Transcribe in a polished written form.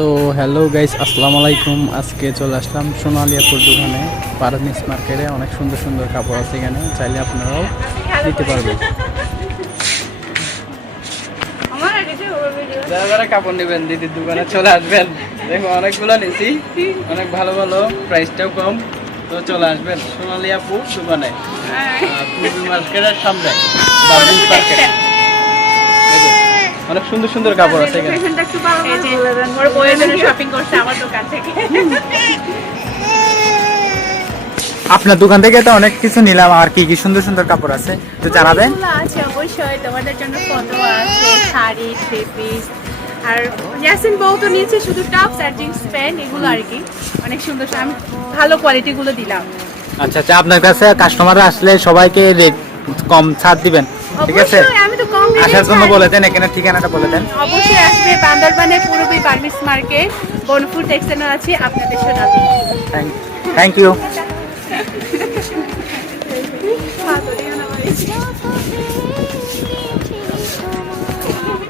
তো hello guys, আসসালামু আলাইকুম। আজকে চলে আসলাম সোনালিয়াপুর দোকানে, পারমিস মার্কেটে। অনেক সুন্দর সুন্দর কাপড় আছে এখানে, চাইলে আপনারাও নিতে পারবেন। যারা যারা কাপড় নেবেন দিদির দোকানে চলে আসবেন। দেখো অনেকগুলো নিয়েছি, অনেক ভালো ভালো, প্রাইসটাও কম। তো চলে আসবেন সোনালিয়াপুর দোকানে, পূর্বী মার্কেটের সামনে, পারমিস মার্কেট। অনেক সুন্দর সুন্দর কাপড় আছে এখানে। আপনার দোকান থেকে তো অনেক কিছু নিলাম, আর কি কি সুন্দর সুন্দর কাপড় আছে তো জানাবেন। আছে অবশ্যই, তোমাদের জন্য ফটো আছে, শাড়ি, থ্রি পিস, আর ইয়াসিন বউ তো নিয়েছে শুধু টপস আর জিন্স প্যান্ট, এগুলো আর কি অনেক সুন্দর। আমি ভালো কোয়ালিটি গুলো দিলাম। আচ্ছা আচ্ছা, আপনার কাছে কাস্টমাররা আসলে সবাইকে রেট কম ছাড় দিবেন, ঠিক আছে? অবশ্যই, আমি তো কম রেটে আসার জন্য ছাড়- বলে দেন, এখানে ঠিকানাটা বলে দেন। অবশ্যই আসবে, বান্দরবানের পূর্বী পারমিস মার্কেট, বনপুর টেক্সটাইল আছে আপনাদের সোনালি। Thank you.